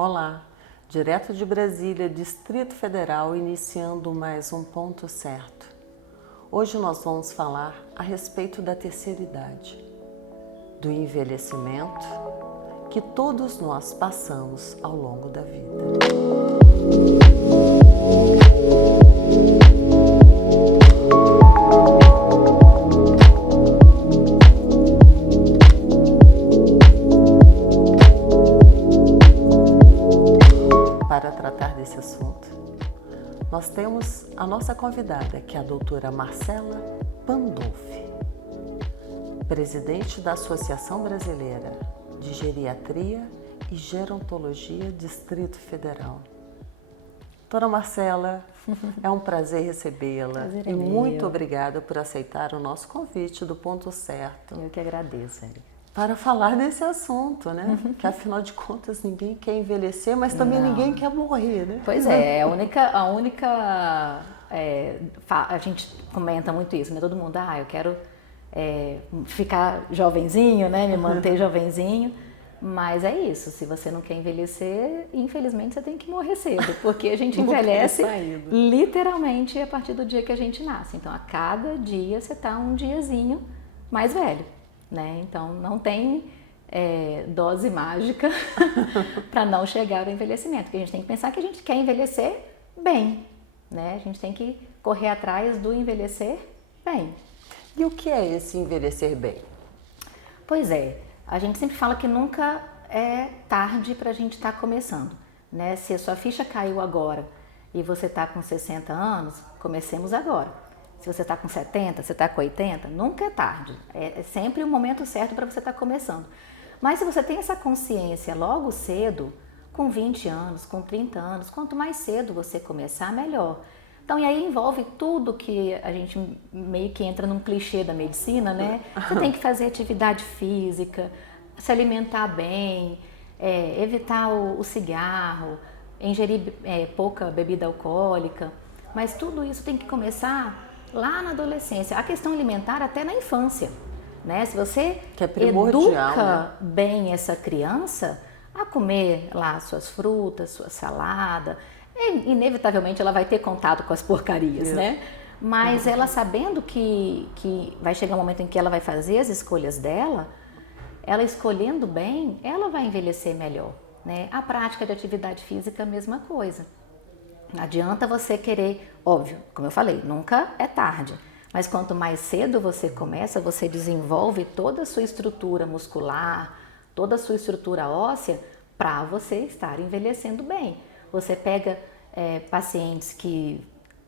Olá, direto de Brasília, Distrito Federal, iniciando mais um Ponto Certo. Hoje nós vamos falar a respeito da terceira idade, do envelhecimento que todos nós passamos ao longo da vida. Para tratar desse assunto, nós temos a nossa convidada, que é a doutora Marcela Pandolfi, presidente da Associação Brasileira de Geriatria e Gerontologia Distrito Federal. Doutora Marcela, é um prazer recebê-la e muito obrigada por aceitar o nosso convite do Ponto Certo. Eu que agradeço, Érica. Para falar desse assunto, né? Que afinal de contas ninguém quer envelhecer, mas também ninguém quer morrer, né? Pois é, a gente comenta muito isso, né? Todo mundo, eu quero ficar jovenzinho, né? Me manter jovenzinho. Mas é isso, se você não quer envelhecer, infelizmente você tem que morrer cedo, porque a gente envelhece literalmente a partir do dia que a gente nasce. Então, a cada dia você está um diazinho mais velho, né? Então, não tem dose mágica para não chegar ao envelhecimento, porque a gente tem que pensar que a gente quer envelhecer bem, né? A gente tem que correr atrás do envelhecer bem. E o que é esse envelhecer bem? Pois é. A gente sempre fala que nunca é tarde para a gente estar começando, né? Se a sua ficha caiu agora e você está com 60 anos, comecemos agora. Se você está com 70, você está com 80, nunca é tarde. É sempre o momento certo para você estar começando. Mas se você tem essa consciência logo cedo, com 20 anos, com 30 anos, quanto mais cedo você começar, melhor. Então, e aí envolve tudo que a gente meio que entra num clichê da medicina, né? Você tem que fazer atividade física, se alimentar bem, evitar o cigarro, ingerir pouca bebida alcoólica. Mas tudo isso tem que começar lá na adolescência. A questão alimentar até na infância, né? Se você educa bem essa criança a comer lá suas frutas, sua salada, inevitavelmente ela vai ter contato com as porcarias, né? Mas ela sabendo que vai chegar um momento em que ela vai fazer as escolhas dela, ela escolhendo bem, ela vai envelhecer melhor, né? A prática de atividade física, a mesma coisa. Não adianta você querer, óbvio, como eu falei, nunca é tarde. Mas quanto mais cedo você começa, você desenvolve toda a sua estrutura muscular, toda a sua estrutura óssea para você estar envelhecendo bem. Você pega pacientes que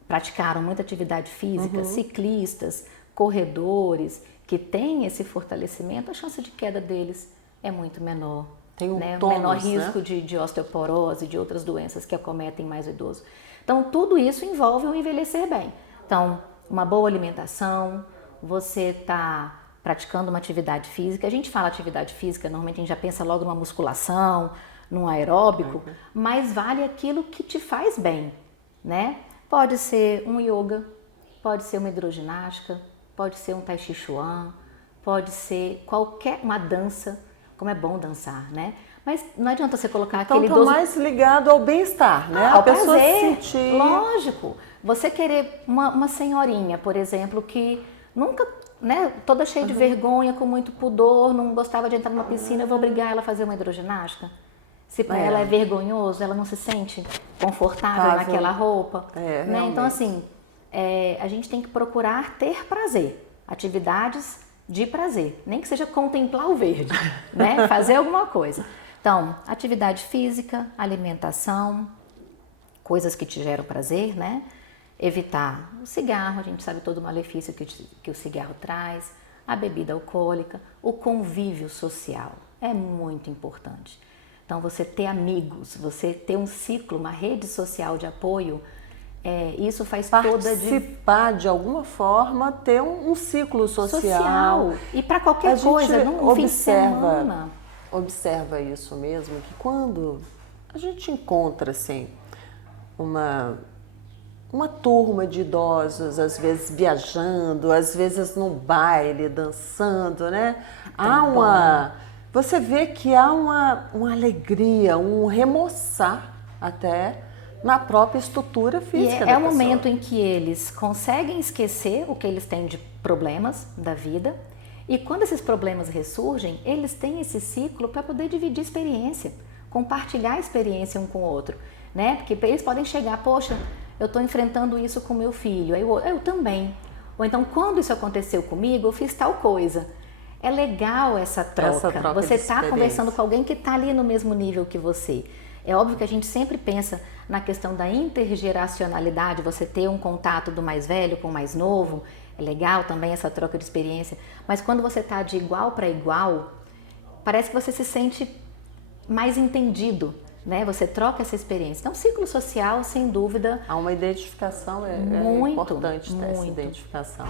praticaram muita atividade física, ciclistas, corredores, que têm esse fortalecimento, a chance de queda deles é muito menor. Tem menor risco de osteoporose, de outras doenças que acometem mais o idoso. Então, tudo isso envolve o envelhecer bem. Então, uma boa alimentação, você está praticando uma atividade física. A gente fala atividade física, normalmente a gente já pensa logo numa musculação, num aeróbico, mas vale aquilo que te faz bem, né? Pode ser um yoga, pode ser uma hidroginástica, pode ser um tai chi chuan, pode ser uma dança, como é bom dançar, né? Mas não adianta você colocar aquele idoso... Então, mais ligado ao bem-estar, né? Ao prazer, sentir... Lógico. Você querer uma senhorinha, por exemplo, que nunca, né, toda cheia de vergonha, com muito pudor, não gostava de entrar numa piscina, eu vou obrigar ela a fazer uma hidroginástica? Se para ela é vergonhoso, ela não se sente confortável naquela roupa. Né? Então, assim, a gente tem que procurar ter prazer, atividades de prazer, nem que seja contemplar o verde, né? Fazer alguma coisa. Então, atividade física, alimentação, coisas que te geram prazer, né? Evitar o cigarro, a gente sabe todo o malefício que o cigarro traz, a bebida alcoólica, o convívio social, é muito importante. Então, você ter amigos, você ter um ciclo, uma rede social de apoio, isso faz participar de alguma forma, ter um ciclo social. E para qualquer coisa, num fim de semana. Observa isso mesmo, que quando a gente encontra assim, uma turma de idosos, às vezes viajando, às vezes no baile, dançando, né? você vê que há uma alegria, um remoçar até na própria estrutura física da é o pessoa. momento em que eles conseguem esquecer o que eles têm de problemas da vida, e quando esses problemas ressurgem, eles têm esse ciclo para poder dividir experiência, compartilhar a experiência um com o outro, né? Porque eles podem chegar, poxa, eu estou enfrentando isso com meu filho, eu também. Ou então, quando isso aconteceu comigo, eu fiz tal coisa. É legal essa troca. Você está conversando com alguém que está ali no mesmo nível que você. É óbvio que a gente sempre pensa na questão da intergeracionalidade, você ter um contato do mais velho com o mais novo, é legal também essa troca de experiência, mas quando você está de igual para igual, parece que você se sente mais entendido, né? Você troca essa experiência. Então, ciclo social, sem dúvida... Há uma identificação, é importante ter essa identificação.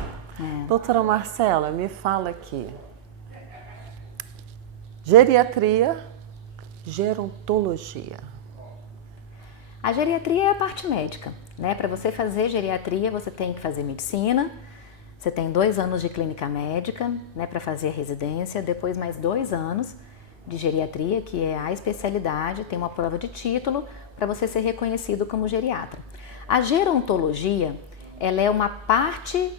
Doutora Marcela, me fala aqui. Geriatria, gerontologia. A geriatria é a parte médica, né? Para você fazer geriatria, você tem que fazer medicina, você tem 2 anos de clínica médica, né, para fazer a residência, depois mais 2 anos de geriatria, que é a especialidade, tem uma prova de título para você ser reconhecido como geriatra. A gerontologia, ela é uma parte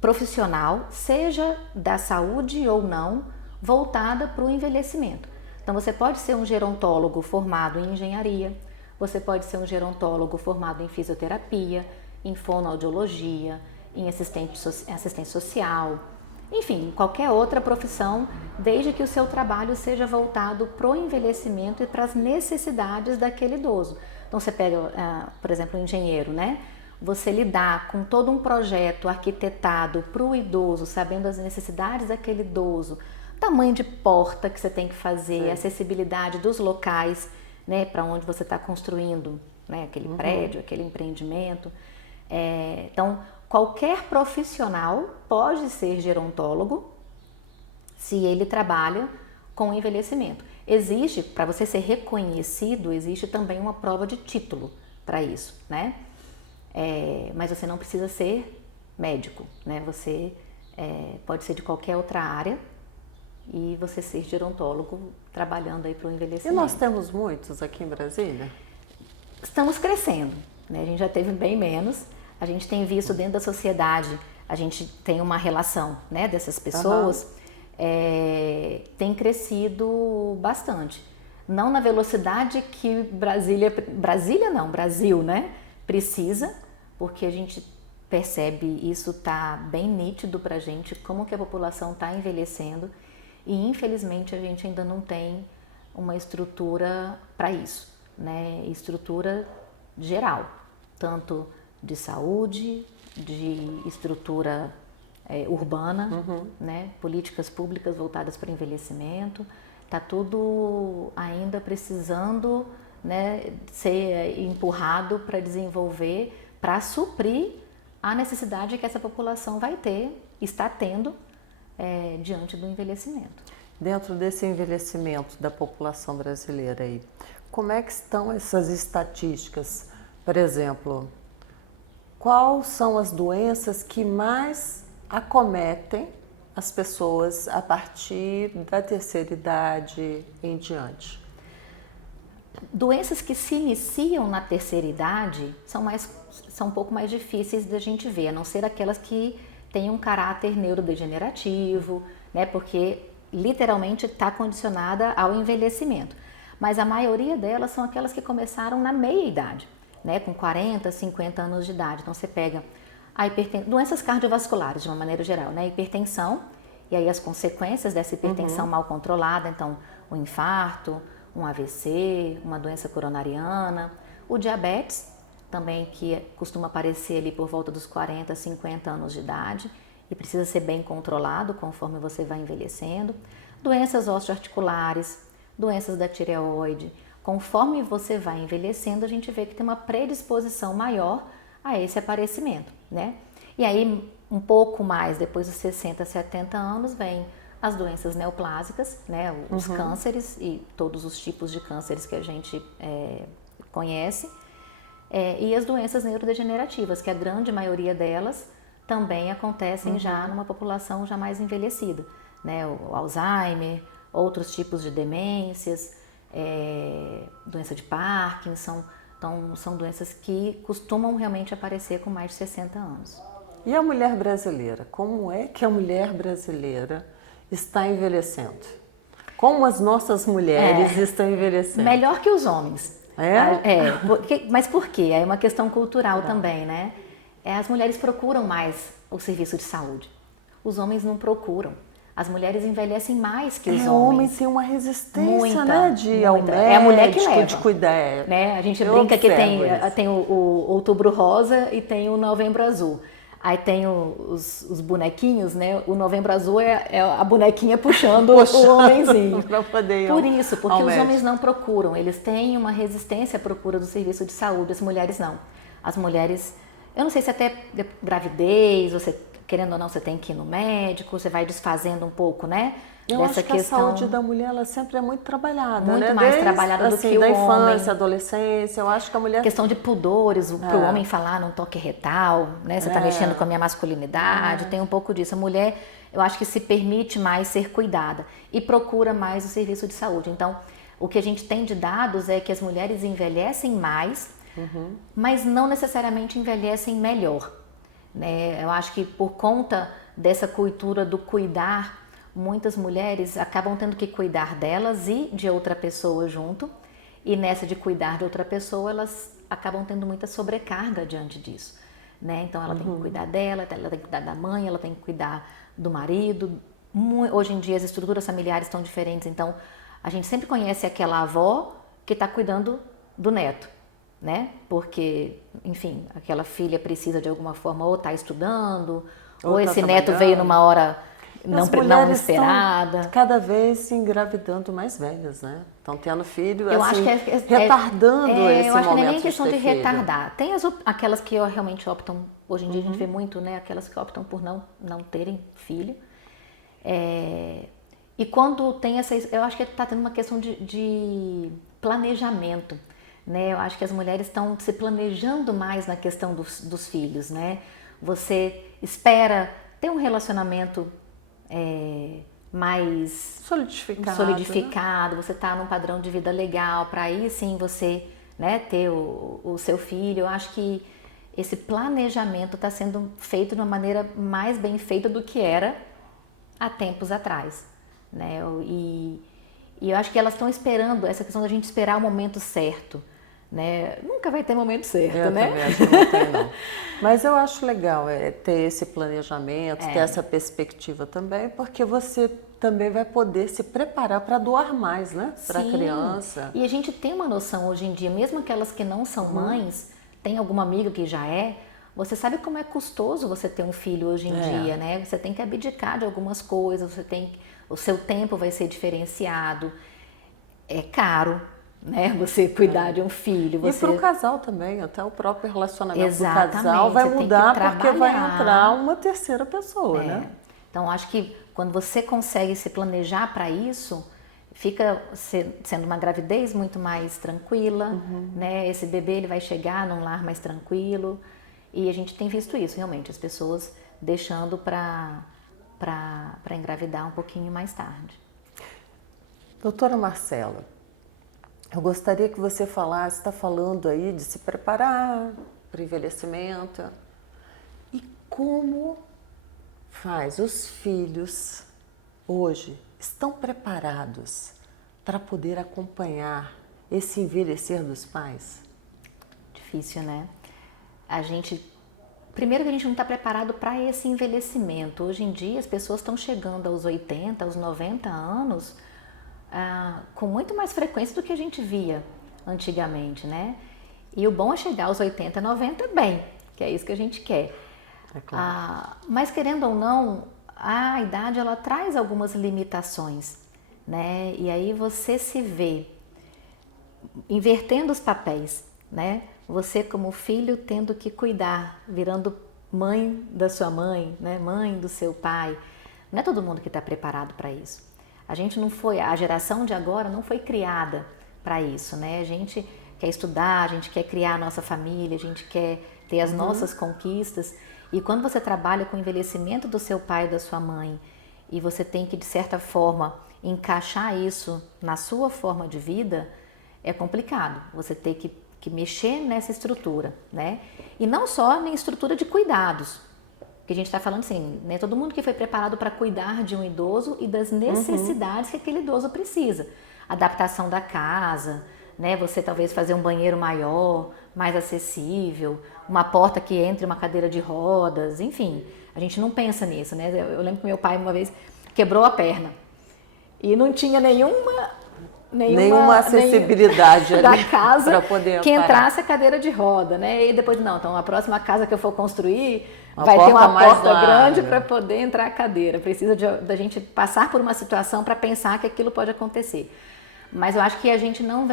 profissional, seja da saúde ou não, voltada para o envelhecimento. Então você pode ser um gerontólogo formado em engenharia, você pode ser um gerontólogo formado em fisioterapia, em fonoaudiologia, em assistência social, enfim, qualquer outra profissão, desde que o seu trabalho seja voltado para o envelhecimento e para as necessidades daquele idoso. Então você pega, por exemplo, um engenheiro, né? Você lidar com todo um projeto arquitetado para o idoso, sabendo as necessidades daquele idoso, tamanho de porta que você tem que fazer, acessibilidade dos locais, né, para onde você está construindo, né, aquele prédio, aquele empreendimento. Então, qualquer profissional pode ser gerontólogo se ele trabalha com envelhecimento. Existe, para você ser reconhecido, existe também uma prova de título para isso, né? Mas você não precisa ser médico, né? Você pode ser de qualquer outra área e você ser gerontólogo trabalhando aí para o envelhecimento. E nós temos muitos aqui em Brasília? Estamos crescendo, né? A gente já teve bem menos. A gente tem visto dentro da sociedade, a gente tem uma relação, né, dessas pessoas, tem crescido bastante. Não na velocidade que Brasil, né, precisa, porque a gente percebe, isso tá bem nítido pra gente, como que a população está envelhecendo e infelizmente a gente ainda não tem uma estrutura para isso, né, estrutura geral, tanto de saúde, de estrutura urbana, né? Políticas públicas voltadas para envelhecimento, está tudo ainda precisando, né, ser empurrado para desenvolver, para suprir a necessidade que essa população vai ter, está tendo diante do envelhecimento. Dentro desse envelhecimento da população brasileira aí, como é que estão essas estatísticas? Por exemplo, quais são as doenças que mais acometem as pessoas a partir da terceira idade em diante? Doenças que se iniciam na terceira idade são um pouco mais difíceis da gente ver, a não ser aquelas que têm um caráter neurodegenerativo, né? Porque literalmente está condicionada ao envelhecimento. Mas a maioria delas são aquelas que começaram na meia idade, né, com 40, 50 anos de idade. Então você pega doenças cardiovasculares de uma maneira geral, né, hipertensão, e aí as consequências dessa hipertensão mal controlada, então o infarto, um AVC, uma doença coronariana, o diabetes, também que costuma aparecer ali por volta dos 40, 50 anos de idade e precisa ser bem controlado conforme você vai envelhecendo, doenças osteoarticulares, doenças da tireoide. Conforme você vai envelhecendo, a gente vê que tem uma predisposição maior a esse aparecimento, né? E aí, um pouco mais, depois dos 60, 70 anos, vem as doenças neoplásicas, né? Os cânceres e todos os tipos de cânceres que a gente conhece, e as doenças neurodegenerativas, que a grande maioria delas também acontecem já numa população já mais envelhecida, né? O Alzheimer, outros tipos de demências, doença de Parkinson. Então, são doenças que costumam realmente aparecer com mais de 60 anos. E a mulher brasileira? Como é que a mulher brasileira está envelhecendo? Como as nossas mulheres estão envelhecendo? Melhor que os homens. É? Mas por quê? É uma questão cultural também, né? As mulheres procuram mais o serviço de saúde. Os homens não procuram. As mulheres envelhecem mais que os homens. O homem tem uma resistência, né? De ir ao médico, é a mulher que leva, de cuidar. Né? A gente brinca que tem o Outubro Rosa e tem o Novembro Azul. Aí tem os bonequinhos, né? O Novembro Azul é a bonequinha puxando o homenzinho. Pra poder ir Por isso, porque os homens não procuram. Eles têm uma resistência à procura do serviço de saúde. As mulheres não. As mulheres, eu não sei se até gravidez, você querendo ou não, você tem que ir no médico, você vai desfazendo um pouco, né? Eu acho que a saúde da mulher, ela sempre é muito trabalhada, muito né? mais trabalhada do que o homem. Da infância, adolescência, eu acho que a mulher... Questão de pudores, para o homem falar num toque retal, né? Você está mexendo com a minha masculinidade, tem um pouco disso. A mulher, eu acho que se permite mais ser cuidada e procura mais o serviço de saúde. Então, o que a gente tem de dados é que as mulheres envelhecem mais, mas não necessariamente envelhecem melhor. Né? Eu acho que por conta dessa cultura do cuidar, muitas mulheres acabam tendo que cuidar delas e de outra pessoa junto, e nessa de cuidar de outra pessoa, elas acabam tendo muita sobrecarga diante disso. Né? Então ela tem que cuidar dela, ela tem que cuidar da mãe, ela tem que cuidar do marido. Hoje em dia as estruturas familiares estão diferentes, então a gente sempre conhece aquela avó que está cuidando do neto. Né? Porque, enfim, aquela filha precisa de alguma forma ou está estudando, ou esse neto veio numa hora não esperada. Estão cada vez se engravidando mais velhas, né? Estão tendo filho, eu assim, acho que retardando esse momento. Eu acho que não é nem questão de retardar. Tem aquelas que realmente optam, hoje em dia a gente vê muito, né? Aquelas que optam por não terem filho. E quando tem eu acho que está tendo uma questão de planejamento. Né? Eu acho que as mulheres estão se planejando mais na questão dos filhos, né? Você espera ter um relacionamento mais solidificado, né? Você está num padrão de vida legal, para aí sim você, né, ter o seu filho. Eu acho que esse planejamento está sendo feito de uma maneira mais bem feita do que era há tempos atrás. Né? E eu acho que elas estão esperando, essa questão da gente esperar o momento certo. Né? Nunca vai ter momento certo, né? Também acho que não tem, não. Mas eu acho legal ter esse planejamento, ter essa perspectiva também, porque você também vai poder se preparar para doar mais, né? Para a criança. E a gente tem uma noção hoje em dia, mesmo aquelas que não são mães, tem alguma amiga que já você sabe como é custoso você ter um filho hoje em dia, né? Você tem que abdicar de algumas coisas, o seu tempo vai ser diferenciado, é caro. Né? Você cuidar de um filho. E para o casal também, até o próprio relacionamento do casal vai mudar porque vai entrar uma terceira pessoa, né? Então, acho que quando você consegue se planejar para isso, fica sendo uma gravidez muito mais tranquila, né? Esse bebê ele vai chegar num lar mais tranquilo e a gente tem visto isso realmente, as pessoas deixando para engravidar um pouquinho mais tarde. Doutora Marcela, eu gostaria que você falasse, está falando aí de se preparar para o envelhecimento. E como faz os filhos hoje estão preparados para poder acompanhar esse envelhecer dos pais? Difícil, né? Primeiro que a gente não está preparado para esse envelhecimento. Hoje em dia as pessoas estão chegando aos 80, aos 90 anos com muito mais frequência do que a gente via antigamente, né? E o bom é chegar aos 80, 90 bem, que é isso que a gente quer. É claro. Mas querendo ou não, a idade ela traz algumas limitações, né? E aí você se vê invertendo os papéis, né? Você como filho tendo que cuidar, virando mãe da sua mãe, né? Mãe do seu pai. Não é todo mundo que está preparado para isso. A geração de agora não foi criada para isso, né? A gente quer estudar, a gente quer criar a nossa família, a gente quer ter as nossas conquistas. E quando você trabalha com o envelhecimento do seu pai e da sua mãe e você tem que, de certa forma, encaixar isso na sua forma de vida, é complicado. Você tem que mexer nessa estrutura, né? E não só na estrutura de cuidados, porque a gente está falando assim, né? Todo mundo que foi preparado para cuidar de um idoso e das necessidades que aquele idoso precisa. Adaptação da casa, né? Você talvez fazer um banheiro maior, mais acessível, uma porta que entre uma cadeira de rodas, enfim. A gente não pensa nisso, né? Eu lembro que meu pai uma vez quebrou a perna e não tinha nenhuma acessibilidade ali da casa para poder que parar. Entrasse a cadeira de roda, né? E depois, não, então a próxima casa que eu for construir Uma vai ter porta uma mais porta grande larga. para poder entrar a cadeira. Precisa da gente passar por uma situação para pensar que aquilo pode acontecer. Mas eu acho que a gente não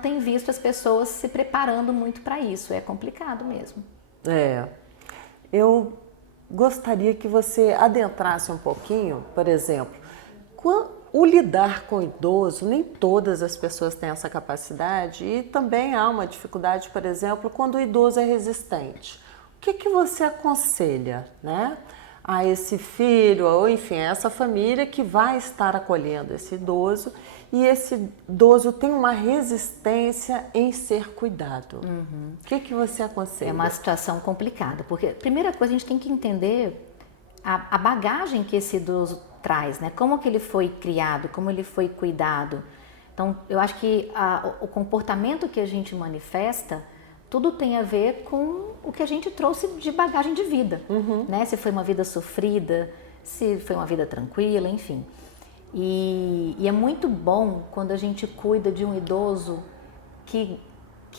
tem visto as pessoas se preparando muito para isso. É complicado mesmo. Eu gostaria que você adentrasse um pouquinho, por exemplo, o lidar com o idoso, nem todas as pessoas têm essa capacidade e também há uma dificuldade, por exemplo, quando o idoso é resistente. O que você aconselha, né, a esse filho ou, enfim, a essa família que vai estar acolhendo esse idoso e esse idoso tem uma resistência em ser cuidado? O que você aconselha? É uma situação complicada, porque a primeira coisa a gente tem que entender a bagagem que esse idoso traz, né? Como que ele foi criado, como ele foi cuidado. Então, eu acho que o comportamento que a gente manifesta, tudo tem a ver com o que a gente trouxe de bagagem de vida, né? Se foi uma vida sofrida, se foi uma vida tranquila, enfim. E é muito bom quando a gente cuida de um idoso que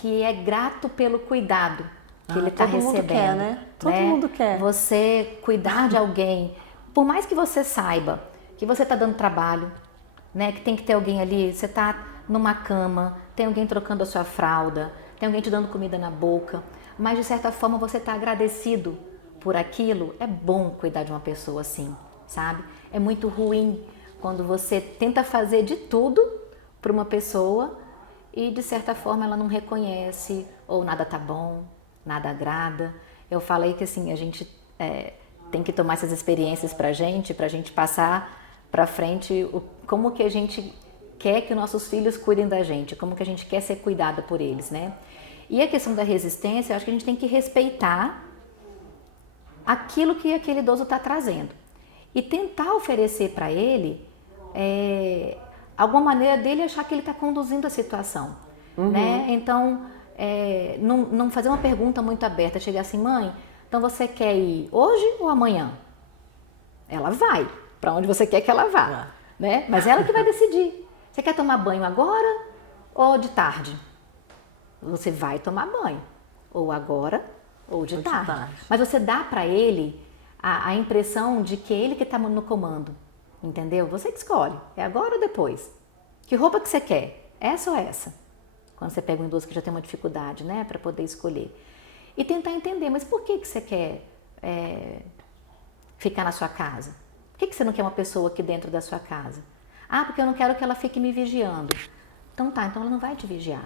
é grato pelo cuidado que ele está recebendo. Todo mundo quer, né? Todo mundo quer. Você cuidar de alguém, por mais que você saiba que você está dando trabalho, né? Que tem que ter alguém ali, você está numa cama, tem alguém trocando a sua fralda, tem alguém te dando comida na boca, mas de certa forma você está agradecido por aquilo. É bom cuidar de uma pessoa assim, sabe? É muito ruim quando você tenta fazer de tudo para uma pessoa e de certa forma ela não reconhece, ou nada tá bom, nada agrada. Eu falei que assim, a gente tem que tomar essas experiências pra gente passar pra frente como que a gente quer que nossos filhos cuidem da gente, como que a gente quer ser cuidada por eles, né? E a questão da resistência, eu acho que a gente tem que respeitar aquilo que aquele idoso está trazendo e tentar oferecer para ele alguma maneira dele achar que ele está conduzindo a situação, né? Então, não fazer uma pergunta muito aberta, chegar assim, mãe, então você quer ir hoje ou amanhã? Ela vai para onde você quer que ela vá, né? Mas ela que vai decidir. Você quer tomar banho agora ou de tarde? Você vai tomar banho, ou agora ou de tarde. Mas você dá para ele a impressão de que é ele que está no comando, entendeu? Você que escolhe, é agora ou depois. Que roupa que você quer? Essa ou essa? Quando você pega um idoso que já tem uma dificuldade, né, para poder escolher. E tentar entender, mas por que você quer ficar na sua casa? Por que você não quer uma pessoa aqui dentro da sua casa? Ah, porque eu não quero que ela fique me vigiando. Então tá, então ela não vai te vigiar.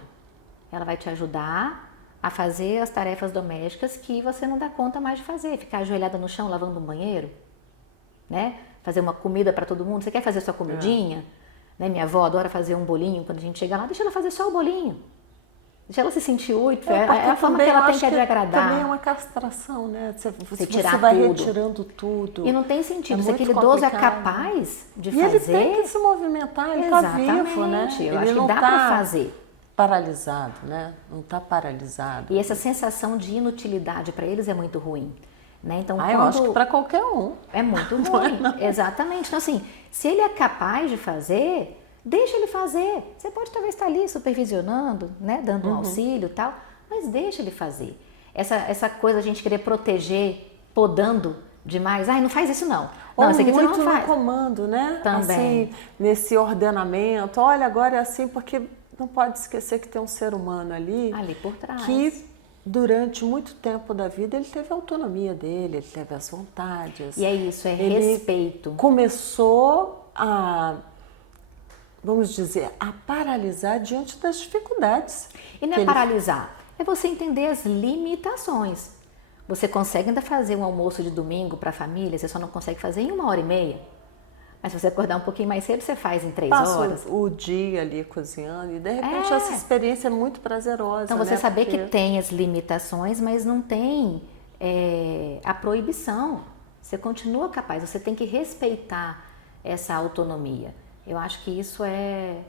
Ela vai te ajudar a fazer as tarefas domésticas que você não dá conta mais de fazer. Ficar ajoelhada no chão lavando um banheiro, né? Fazer uma comida para todo mundo. Você quer fazer sua comidinha? Né? Minha avó adora fazer um bolinho. Quando a gente chega lá, deixa ela fazer só o bolinho. Deixa ela se sentir útil. É a forma que ela tem que agradar. Também é uma castração, né? Você tirar vai tudo. retirando tudo. E não tem sentido. Se muito aquele idoso é complicado. capaz de E fazer... ele tem que se movimentar, ele está vivo, né? Eu Ele acho não que dá tá para fazer. paralisado, né? Não está paralisado. E essa sensação de inutilidade para eles é muito ruim, né? Então, Eu acho que para qualquer um. é muito ruim, exatamente. Então, assim, se ele é capaz de fazer, deixa ele fazer. Você pode talvez estar ali supervisionando, né? Dando um auxílio e tal, mas deixa ele fazer. Essa coisa a gente querer proteger, podando demais. Ai, não faz isso não. Não, isso aqui você muito não faz. no comando, né? Também. Assim, nesse ordenamento. Olha, agora é assim, porque não pode esquecer que tem um ser humano ali por trás. que durante muito tempo da vida ele teve a autonomia dele, ele teve as vontades. E é isso, ele respeito. Começou a, vamos dizer, a paralisar diante das dificuldades. E não é paralisar, é você entender as limitações. Você consegue ainda fazer um almoço de domingo para a família, você só não consegue fazer em 1h30. Mas se você acordar um pouquinho mais cedo, você faz em 3 Passo horas. o dia ali cozinhando e de repente essa experiência é muito prazerosa. Então você né? saber Porque que tem as limitações, mas não tem a proibição. Você continua capaz, você tem que respeitar essa autonomia. Eu acho que isso é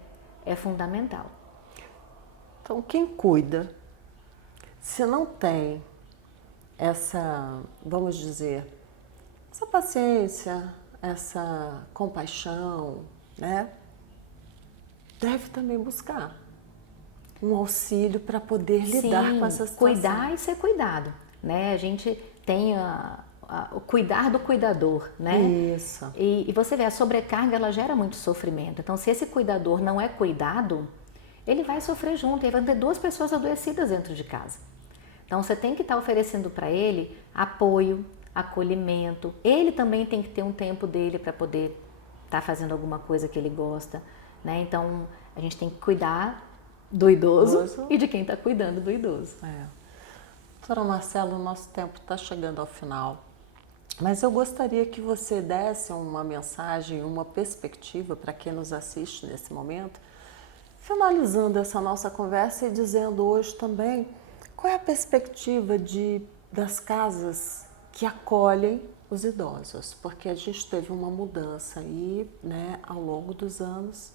fundamental. Então, quem cuida, se não tem essa, vamos dizer, essa paciência, essa compaixão, né? Deve também buscar um auxílio para poder lidar com essa situação. Cuidar e ser cuidado, né? A gente tem o cuidar do cuidador, né? Isso. E você vê, a sobrecarga, ela gera muito sofrimento. Então, se esse cuidador não é cuidado, ele vai sofrer junto, e vai ter 2 pessoas adoecidas dentro de casa. Então, você tem que estar oferecendo para ele apoio, acolhimento. Ele também tem que ter um tempo dele para poder estar fazendo alguma coisa que ele gosta, né? Então, a gente tem que cuidar do idoso e de quem está cuidando do idoso. Doutora Marcela, o nosso tempo está chegando ao final, mas eu gostaria que você desse uma mensagem, uma perspectiva para quem nos assiste nesse momento, finalizando essa nossa conversa e dizendo hoje também qual é a perspectiva das casas que acolhem os idosos, porque a gente teve uma mudança aí, né, ao longo dos anos.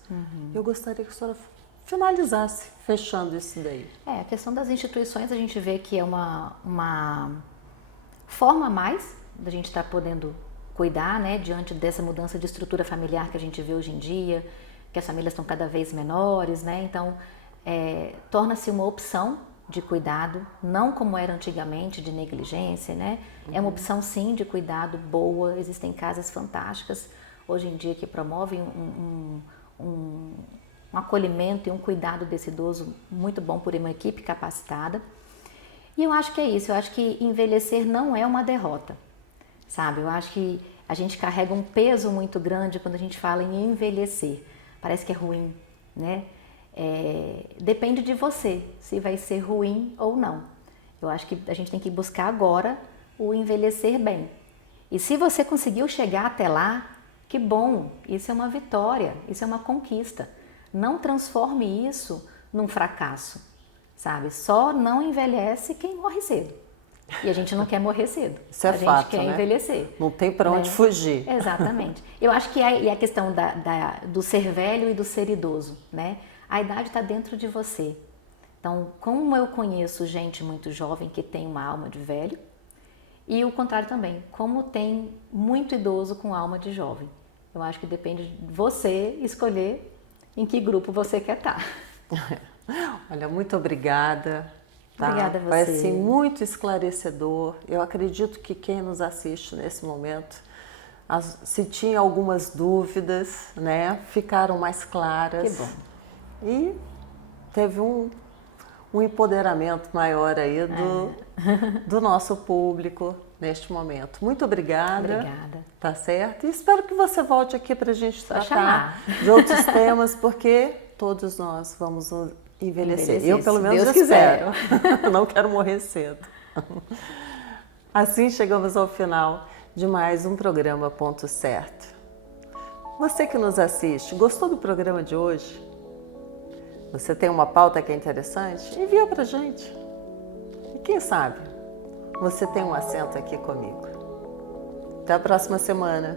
Eu gostaria que a senhora finalizasse, fechando isso daí. A questão das instituições, a gente vê que é uma forma a mais da gente estar podendo cuidar, né, diante dessa mudança de estrutura familiar que a gente vê hoje em dia, que as famílias estão cada vez menores, né? Então, torna-se uma opção de cuidado, não como era antigamente, de negligência, né? É uma opção, sim, de cuidado boa. Existem casas fantásticas hoje em dia que promovem um acolhimento e um cuidado desse idoso muito bom por uma equipe capacitada. E eu acho que é isso, eu acho que envelhecer não é uma derrota, sabe? Eu acho que a gente carrega um peso muito grande quando a gente fala em envelhecer. Parece que é ruim, né? Depende de você, se vai ser ruim ou não. Eu acho que a gente tem que buscar agora o envelhecer bem. E se você conseguiu chegar até lá, que bom, isso é uma vitória, isso é uma conquista. Não transforme isso num fracasso, sabe? Só não envelhece quem morre cedo. E a gente não quer morrer cedo. Isso é fato, a gente quer né? envelhecer. Não tem para onde fugir. Exatamente. Eu acho que é a questão do ser velho e do ser idoso, né? A idade está dentro de você. Então, como eu conheço gente muito jovem que tem uma alma de velho, e o contrário também, como tem muito idoso com alma de jovem. Eu acho que depende de você escolher em que grupo você quer estar. Olha, muito obrigada. Tá? Obrigada a você. Vai ser muito esclarecedor. Eu acredito que quem nos assiste nesse momento, se tinha algumas dúvidas, né, ficaram mais claras. Que bom. E teve um empoderamento maior aí do nosso público neste momento. Muito obrigada. Obrigada. Tá certo? E espero que você volte aqui para a gente tratar de outros temas, porque todos nós vamos envelhecer. Eu, pelo menos, Deus espero. Não quero morrer cedo. Assim chegamos ao final de mais um programa Ponto Certo. Você que nos assiste, gostou do programa de hoje? Você tem uma pauta que é interessante? Envia pra gente. E quem sabe, você tem um assento aqui comigo. Até a próxima semana.